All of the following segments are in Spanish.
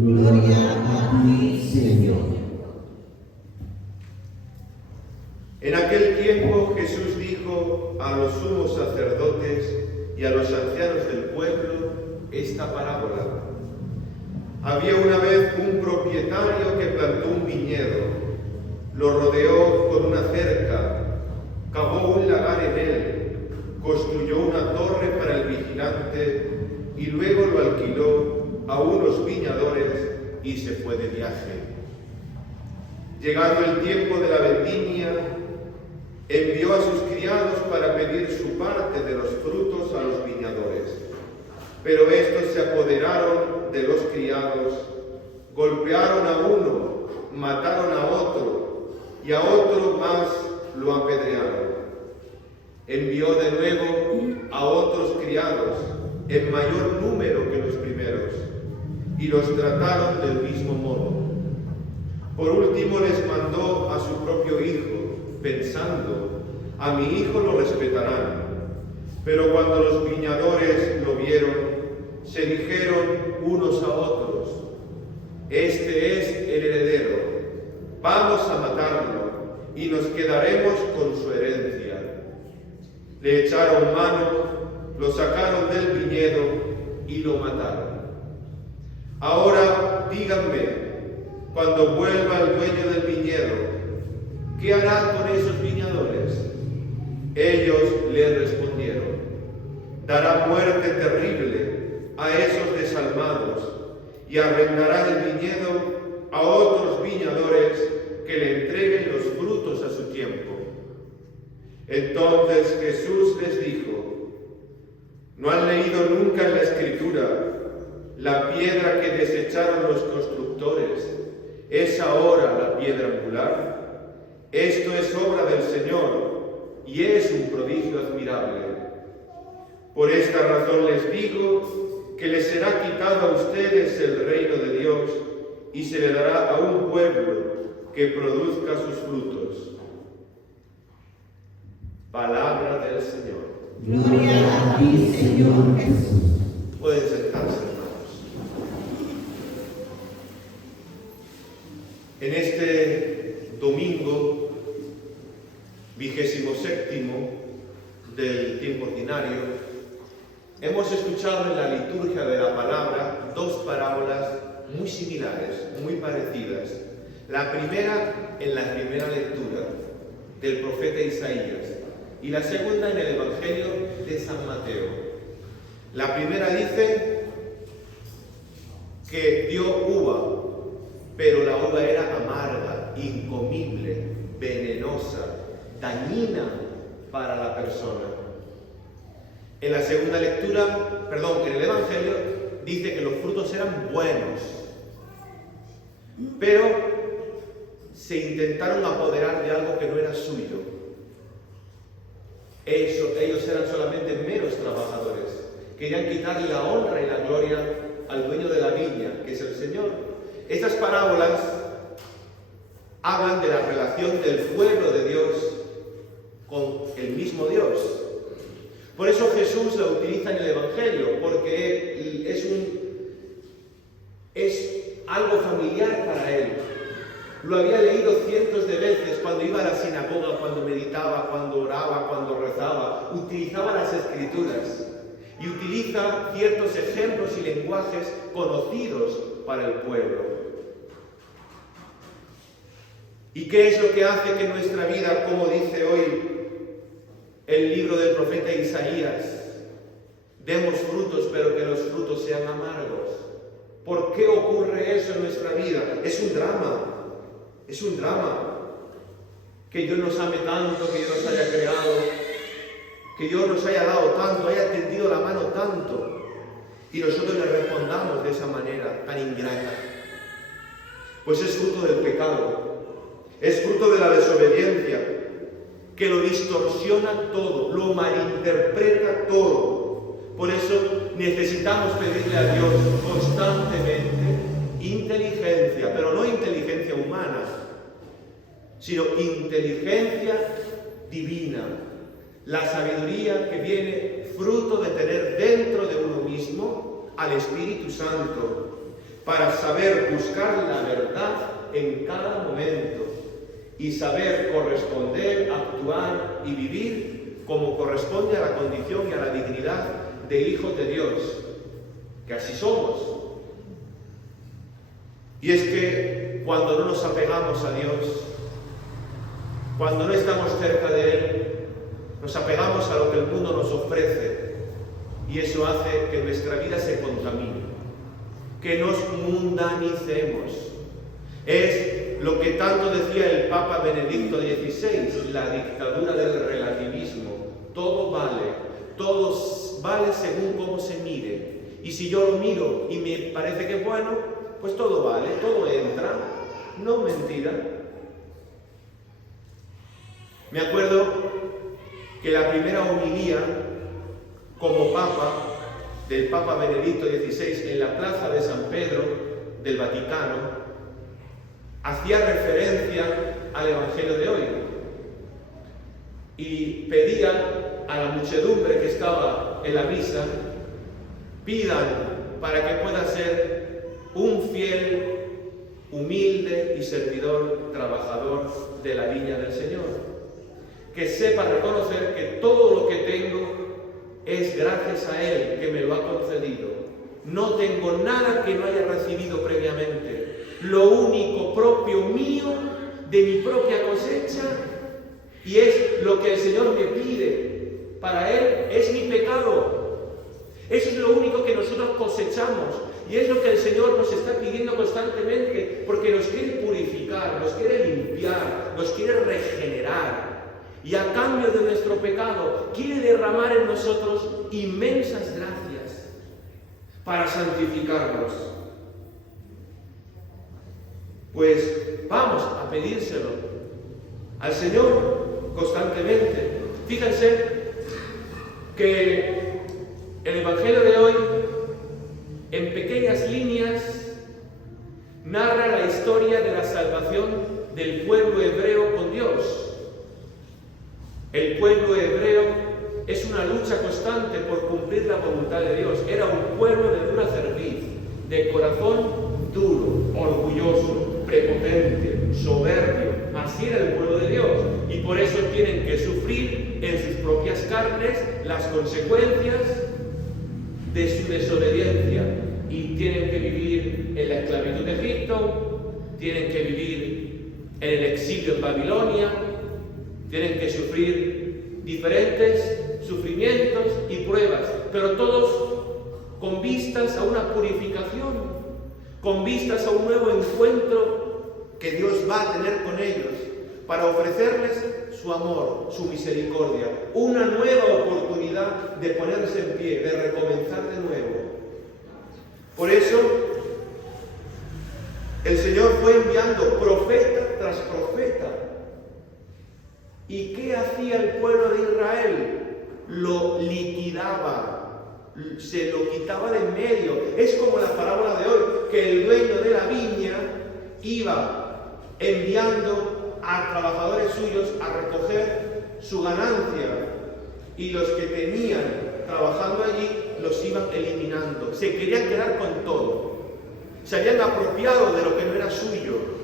Gloria a ti, Señor. En aquel tiempo Jesús dijo a los sumos sacerdotes y a los ancianos del pueblo esta parábola. Había una vez un propietario que plantó un viñedo, lo rodeó con una cerca, cavó un lagar en él, construyó una torre para el vigilante y luego lo alquiló a unos viñadores y se fue de viaje. Llegado el tiempo de la vendimia, envió a sus criados para pedir su parte de los frutos a los viñadores. Pero estos se apoderaron de los criados, golpearon a uno, mataron a otro, y a otro más lo apedrearon. Envió de nuevo a otros criados, en mayor número que los primeros, y los trataron del mismo modo. Por último les mandó a su propio hijo, pensando, a mi hijo lo respetarán. Pero cuando los viñadores lo vieron, se dijeron unos a otros, este es el heredero, vamos a matarlo y nos quedaremos con su herencia. Le echaron mano, lo sacaron del viñedo y lo mataron. Ahora díganme, cuando vuelva el dueño del viñedo, ¿qué hará con esos viñadores? Ellos le respondieron, dará muerte terrible a esos desalmados y arrendará el viñedo a otros viñadores que le entreguen los frutos a su tiempo. Entonces Jesús les dijo, ¿no han leído nunca en la Escritura la piedra que desecharon los constructores es ahora la piedra angular? Esto es obra del Señor y es un prodigio admirable. Por esta razón les digo que les será quitado a ustedes el reino de Dios y se le dará a un pueblo que produzca sus frutos. Palabra del Señor. Gloria a ti, Señor Jesús. Pueden sentarse, hermanos. En este domingo 27º del tiempo ordinario, hemos escuchado en la liturgia de la palabra dos parábolas muy similares, muy parecidas. La primera en la primera lectura del profeta Isaías y la segunda en el Evangelio de San Mateo. La primera dice que dio uva, pero la uva era amarga, incomible, venenosa, dañina para la persona. En la segunda lectura, en el Evangelio, dice que los frutos eran buenos, pero se intentaron apoderar de algo que no era suyo. Ellos eran solamente meros trabajadores. Querían quitarle la honra y la gloria al dueño de la viña, que es el Señor. Estas parábolas hablan de la relación del pueblo de Dios con el mismo Dios. Por eso Jesús la utiliza en el Evangelio, porque es algo familiar para él. Lo había leído cientos de veces cuando iba a la sinagoga, cuando meditaba, cuando oraba, cuando rezaba. Utilizaba las Escrituras y utiliza ciertos ejemplos y lenguajes conocidos para el pueblo. ¿Y qué es lo que hace que nuestra vida, como dice hoy el libro del profeta Isaías, demos frutos, pero que los frutos sean amargos? ¿Por qué ocurre eso en nuestra vida? Es un drama. Es un drama. Que Dios nos ame tanto, que Dios nos haya creado, que Dios nos haya dado tanto, haya tendido la mano tanto, y nosotros le respondamos de esa manera tan ingrata. Pues es fruto del pecado, es fruto de la desobediencia, que lo distorsiona todo, lo malinterpreta todo. Por eso necesitamos pedirle a Dios constantemente inteligencia, pero no inteligencia humana, sino inteligencia divina, la sabiduría que viene fruto de tener dentro de uno mismo al Espíritu Santo, para saber buscar la verdad en cada momento y saber corresponder, actuar y vivir como corresponde a la condición y a la dignidad de hijos de Dios, que así somos. Y es que cuando no nos apegamos a Dios, cuando no estamos cerca de Él, nos apegamos a lo que el mundo nos ofrece, y eso hace que nuestra vida se contamine, que nos mundanicemos. Es lo que tanto decía el Papa Benedicto XVI, la dictadura del relativismo. Todo vale según cómo se mire. Y si yo lo miro y me parece que es bueno, pues todo vale, todo entra. No mentira. Me acuerdo que la primera homilía como Papa del Papa Benedicto XVI en la plaza de San Pedro del Vaticano hacía referencia al Evangelio de hoy y pedía a la muchedumbre que estaba en la misa: pidan para que pueda ser un fiel, humilde y servidor trabajador de la viña del Señor, que sepa reconocer que todo lo que tengo es gracias a Él, que me lo ha concedido. No tengo nada que no haya recibido previamente. Lo único propio mío, de mi propia cosecha, y es lo que el Señor me pide. Para Él es mi pecado. Eso es lo único que nosotros cosechamos. Y es lo que el Señor nos está pidiendo constantemente, porque nos quiere purificar, nos quiere limpiar, nos quiere regenerar. Y a cambio de nuestro pecado, quiere derramar en nosotros inmensas gracias para santificarnos. Pues vamos a pedírselo al Señor constantemente. Fíjense que el Evangelio de hoy, en pequeñas líneas, narra la historia de la salvación del pueblo hebreo con Dios. El pueblo hebreo es una lucha constante por cumplir la voluntad de Dios. Era un pueblo de dura cerviz, de corazón duro, orgulloso, prepotente, soberbio. Así era el pueblo de Dios. Y por eso tienen que sufrir en sus propias carnes las consecuencias de su desobediencia. Y tienen que vivir en la esclavitud de Egipto, tienen que vivir en el exilio en Babilonia, tienen que sufrir diferentes sufrimientos y pruebas, pero todos con vistas a una purificación, con vistas a un nuevo encuentro que Dios va a tener con ellos, para ofrecerles su amor, su misericordia, una nueva oportunidad de ponerse en pie, de recomenzar de nuevo. Por eso, el Señor fue enviando profeta tras profeta. ¿Y qué hacía el pueblo de Israel? Lo liquidaba, se lo quitaba de en medio. Es como la parábola de hoy, que el dueño de la viña iba enviando a trabajadores suyos a recoger su ganancia, y los que tenían trabajando allí los iban eliminando. Se querían quedar con todo. Se habían apropiado de lo que no era suyo.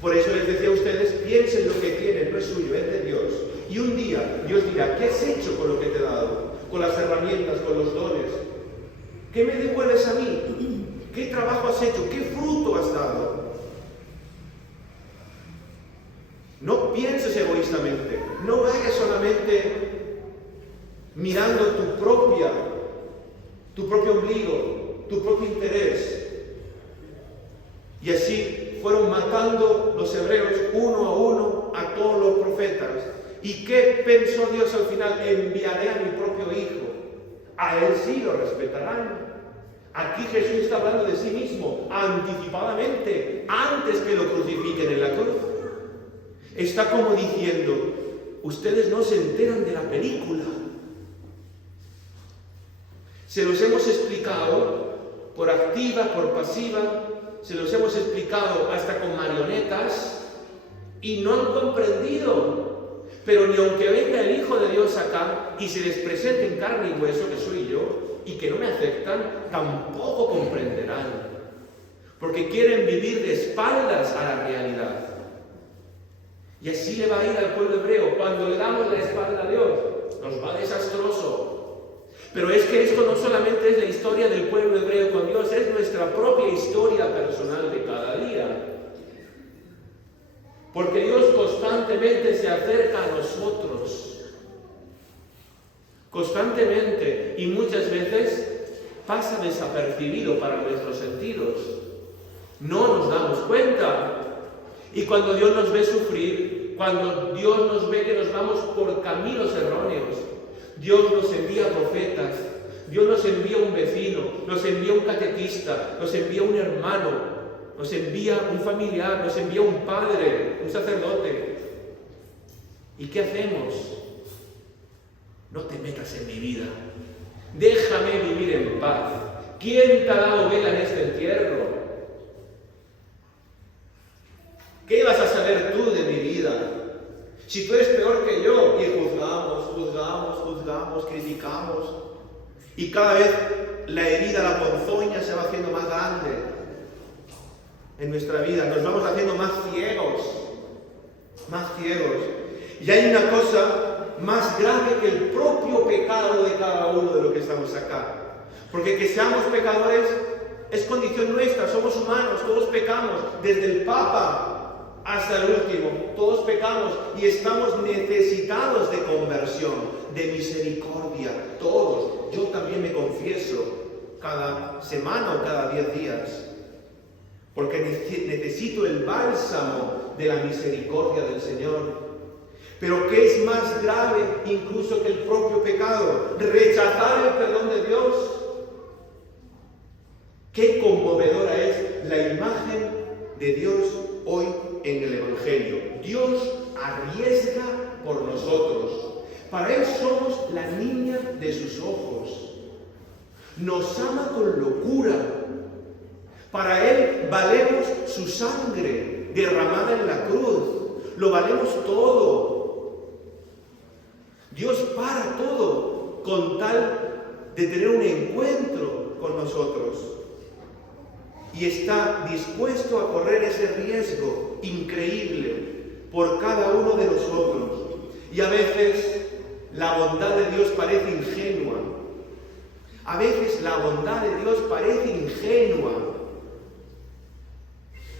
Por eso les decía a ustedes, piensen lo que tienen, no es suyo, es de Dios. Y un día Dios dirá: ¿qué has hecho con lo que te he dado? Con las herramientas, con los dones. ¿Qué me devuelves a mí? ¿Qué trabajo has hecho? ¿Qué fruto has dado? No pienses egoístamente. No vayas solamente mirando tu propio ombligo, tu propio interés. Y así fueron matando los hebreos uno a uno a todos los profetas. ¿Y qué pensó Dios al final? Enviaré a mi propio hijo. A él sí lo respetarán. Aquí Jesús está hablando de sí mismo, anticipadamente, antes que lo crucifiquen en la cruz. Está como diciendo: ustedes no se enteran de la película. Se los hemos explicado por activa, por pasiva. Se los hemos explicado hasta con marionetas y no han comprendido. Pero ni aunque venga el Hijo de Dios acá y se les presente en carne y hueso, que soy yo, y que no me aceptan, tampoco comprenderán. porque quieren vivir de espaldas a la realidad. Y así le va a ir al pueblo hebreo. Cuando le damos la espalda a Dios, nos va desastroso. Pero es que esto no solamente es la historia del pueblo hebreo con Dios, es nuestra propia historia personal de cada día. Porque Dios constantemente se acerca a nosotros. Constantemente. Y muchas veces pasa desapercibido para nuestros sentidos. No nos damos cuenta. Y cuando Dios nos ve sufrir, cuando Dios nos ve que nos vamos por caminos erróneos, Dios nos envía profetas, Dios nos envía un vecino, nos envía un catequista, nos envía un hermano, nos envía un familiar, nos envía un padre, un sacerdote. ¿Y qué hacemos? No te metas en mi vida. Déjame vivir en paz. ¿Quién te ha dado vela en este entierro? ¿Qué vas a saber tú de mi vida? Si tú eres peor que yo, y juzgamos, criticamos, y cada vez la herida, la ponzoña se va haciendo más grande en nuestra vida, nos vamos haciendo más ciegos. Y hay una cosa más grave que el propio pecado de cada uno de los que estamos acá. Porque que seamos pecadores es condición nuestra, somos humanos, todos pecamos, desde el Papa hasta el último, todos pecamos y estamos necesitados de conversión, de misericordia, todos. Yo también me confieso cada semana o cada 10 días, porque necesito el bálsamo de la misericordia del Señor. Pero ¿qué es más grave incluso que el propio pecado? Rechazar el perdón de Dios. Qué conmovedora es la imagen de Dios hoy en el Evangelio. Dios arriesga por nosotros. Para Él somos la niña de sus ojos. Nos ama con locura. Para Él valemos su sangre derramada en la cruz. Lo valemos todo. Dios para todo con tal de tener un encuentro con nosotros. Y está dispuesto a correr ese riesgo increíble por cada uno de nosotros. Y a veces la bondad de Dios parece ingenua. A veces la bondad de Dios parece ingenua.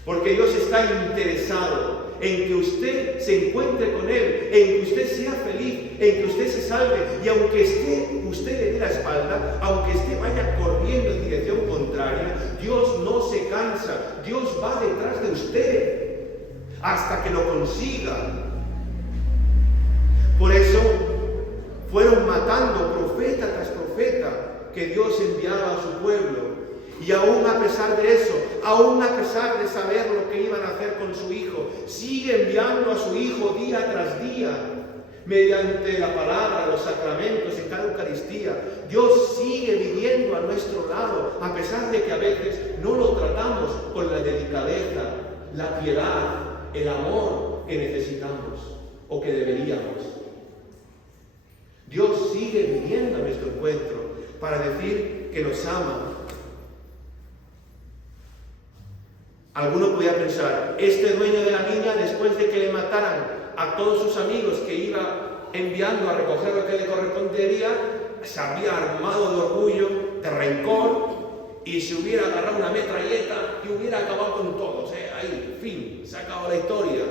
Porque Dios está interesado en que usted se encuentre con Él, en que usted sea feliz, en que usted se salve. Y aunque usted le dé la espalda, aunque vaya corriendo en dirección contraria, Dios no se cansa. Dios va detrás de usted hasta que lo consiga. Por eso fueron matando profeta tras profeta que Dios enviaba a su pueblo. Y aún a pesar de eso, aún a pesar de saber lo que iban a hacer con su hijo, sigue enviando a su hijo día tras día, mediante la palabra, los sacramentos, en cada Eucaristía. Dios sigue viniendo a nuestro lado, a pesar de que a veces no lo tratamos con la delicadeza, la piedad, el amor que necesitamos o que deberíamos. Dios sigue viniendo a nuestro encuentro para decir que nos ama. Alguno podía pensar, este dueño de la niña, después de que le mataran a todos sus amigos que iba enviando a recoger lo que le correspondería, se había armado de orgullo, de rencor, y se hubiera agarrado una metralleta y hubiera acabado con todos. Ahí, fin, se ha acabado la historia.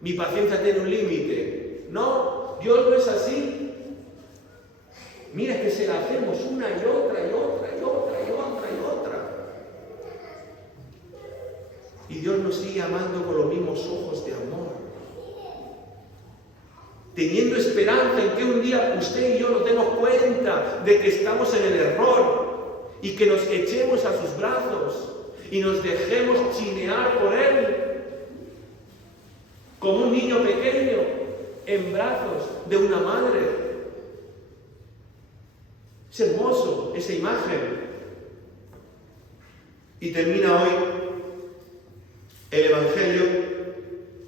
Mi paciencia tiene un límite. No, Dios no es así. Mira que se la hacemos una y otra y otra y otra y otra y otra. Y Dios nos sigue amando con los mismos ojos de amor. Teniendo esperanza en que un día usted y yo nos demos cuenta de que estamos en el error y que nos echemos a sus brazos y nos dejemos chinear por Él. Como un niño pequeño en brazos de una madre. Es hermoso esa imagen. Y termina hoy el Evangelio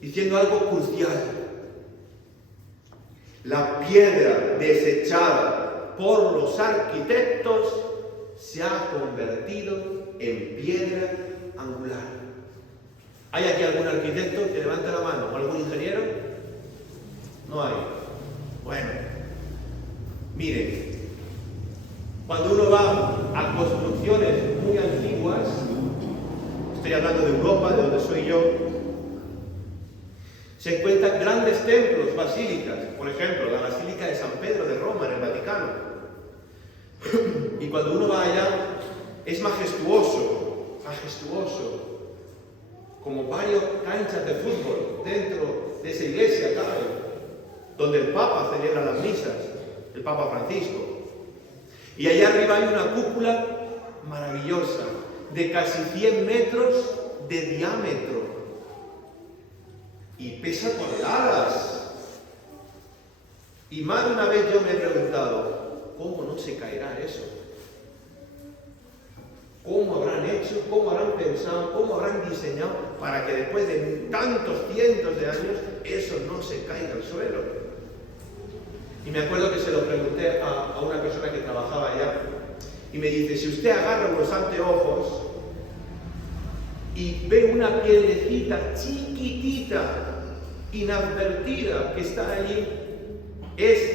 diciendo algo crucial. La piedra desechada por los arquitectos se ha convertido en piedra angular. ¿Hay aquí algún arquitecto que levante la mano? ¿O algún ingeniero? No hay. Bueno, miren, cuando uno va a construcciones muy antiguas, estoy hablando de Europa, de donde soy yo, se encuentran grandes templos, basílicas, por ejemplo, la Basílica de San Pedro de Roma, en el Vaticano. Y cuando uno va allá, es majestuoso, como varias canchas de fútbol dentro de esa iglesia, claro, donde el Papa celebra las misas, el Papa Francisco. Y allá arriba hay una cúpula maravillosa, de casi 100 metros de diámetro. Y pesa toneladas. Y más de una vez yo me he preguntado, ¿cómo no se caerá eso? ¿Cómo habrán hecho, cómo habrán pensado, cómo habrán diseñado para que después de tantos cientos de años eso no se caiga al suelo? Y me acuerdo que se lo pregunté a una persona que trabajaba allá y me dice, si usted agarra unos anteojos y ve una piedrecita chiquitita, inadvertida que está allí, es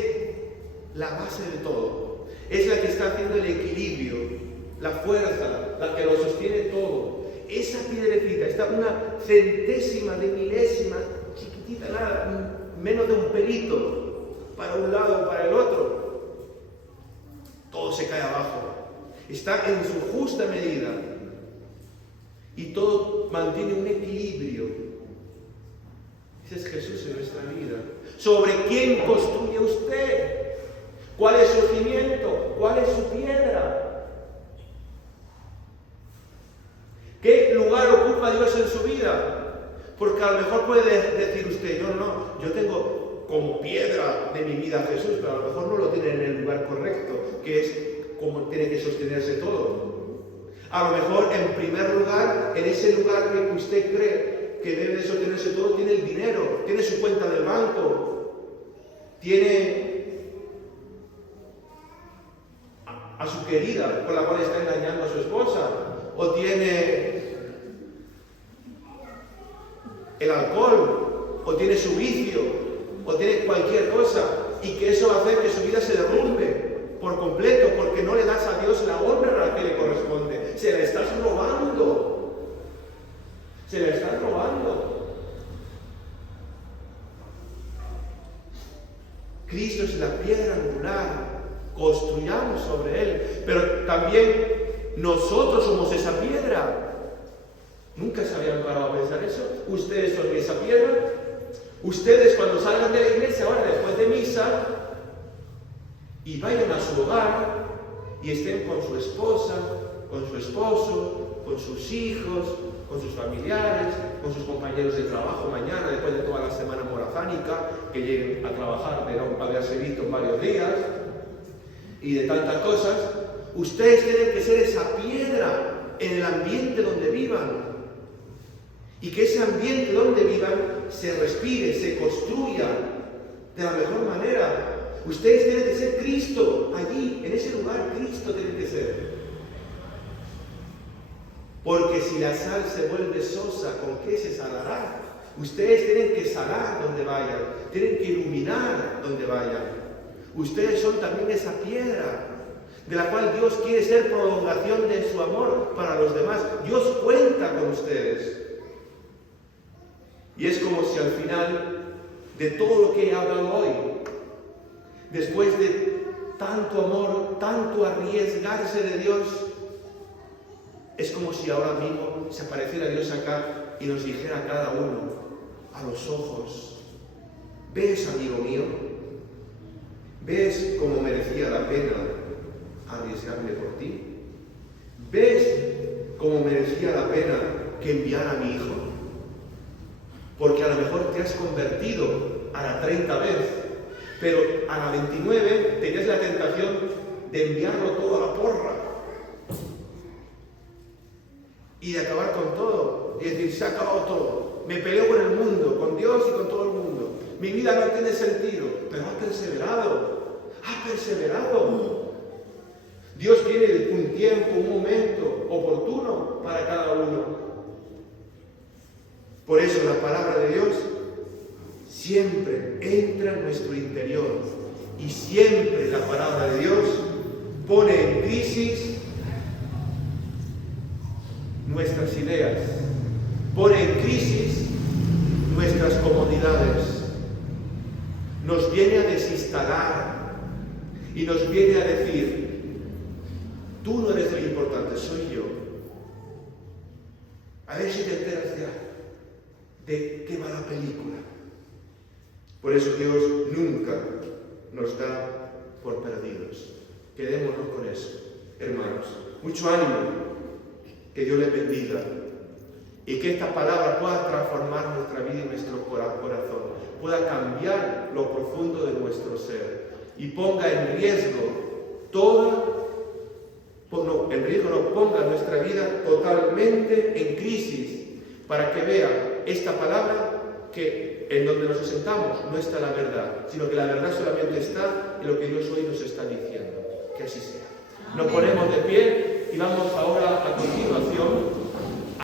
la base de todo. Es la que está haciendo el equilibrio, la fuerza, la que lo sostiene todo. Esa piedrecita está una centésima de milésima, chiquitita, nada, menos de un pelito, para un lado o para el otro. Todo se cae abajo. Está en su justa medida. Y todo mantiene un equilibrio. Ese es Jesús en nuestra vida. ¿Sobre quién construye usted? ¿Cuál es su cimiento? ¿Cuál es su piedra? ¿Qué lugar ocupa Dios en su vida? Porque a lo mejor puede decir usted, yo tengo como piedra de mi vida a Jesús, pero a lo mejor no lo tiene en el lugar correcto, que es como tiene que sostenerse todo. A lo mejor, en primer lugar, en ese lugar que usted cree que debe de sostenerse todo, tiene el dinero, tiene su cuenta del banco, tiene a su querida con la cual está engañando a su esposa, o tiene el alcohol, o tiene su vicio, o tiene cualquier cosa, y que eso va a hacer que su vida se derrumbe por completo, porque no le das a Dios la honra que le corresponde. Se la estás robando. Se la estás robando. Cristo es la piedra angular. Construyamos sobre Él. Pero también nosotros somos esa piedra. ¿Nunca se habían parado a pensar eso? Ustedes son esa piedra. Ustedes, cuando salgan de la iglesia ahora después de misa y vayan a su hogar y estén con su esposa, con su esposo, con sus hijos, con sus familiares, con sus compañeros de trabajo mañana, después de toda la semana morazánica, que lleguen a trabajar de no haberse visto en varios días y de tantas cosas, ustedes tienen que ser esa piedra en el ambiente donde vivan. Y que ese ambiente donde vivan se respire, se construya de la mejor manera. Ustedes tienen que ser Cristo allí, en ese lugar. Cristo tiene que ser. Porque si la sal se vuelve sosa, ¿con qué se salará? Ustedes tienen que salar donde vayan, tienen que iluminar donde vayan. Ustedes son también esa piedra de la cual Dios quiere ser prolongación de su amor para los demás. Dios cuenta con ustedes. Y es como si al final de todo lo que he hablado hoy, después de tanto amor, tanto arriesgarse de Dios, es como si ahora mismo se apareciera Dios acá y nos dijera a cada uno, a los ojos, ¿ves, amigo mío? ¿Ves cómo merecía la pena arriesgarme por ti? ¿Ves cómo merecía la pena que enviara a mi hijo? Porque a lo mejor te has convertido a la 30 vez, pero a la 29 tenías la tentación de enviarlo todo a la porra y de acabar con todo y decir, se ha acabado todo, me peleo con el mundo, con Dios y con todo el mundo, mi vida no tiene sentido, pero ha perseverado. Dios tiene un tiempo, un momento oportuno para cada uno. Por eso la palabra de Dios siempre entra en nuestro interior y siempre la palabra de Dios pone en crisis nuestras ideas, pone en crisis nuestras comodidades, nos viene a desinstalar y nos viene a decir: tú no eres lo importante, soy yo. A ver si te enteras ya de qué va la película. Por eso Dios nunca nos da por perdidos. Quedémonos con eso, hermanos. Mucho ánimo, que Dios les bendiga y que esta palabra pueda transformar nuestra vida y nuestro corazón, pueda cambiar lo profundo de nuestro ser y ponga en riesgo ponga nuestra vida totalmente en crisis, para que vea esta palabra que en donde nos sentamos no está la verdad, sino que la verdad solamente está en lo que Dios hoy nos está diciendo. Que así sea. Nos ponemos de pie y vamos ahora a continuación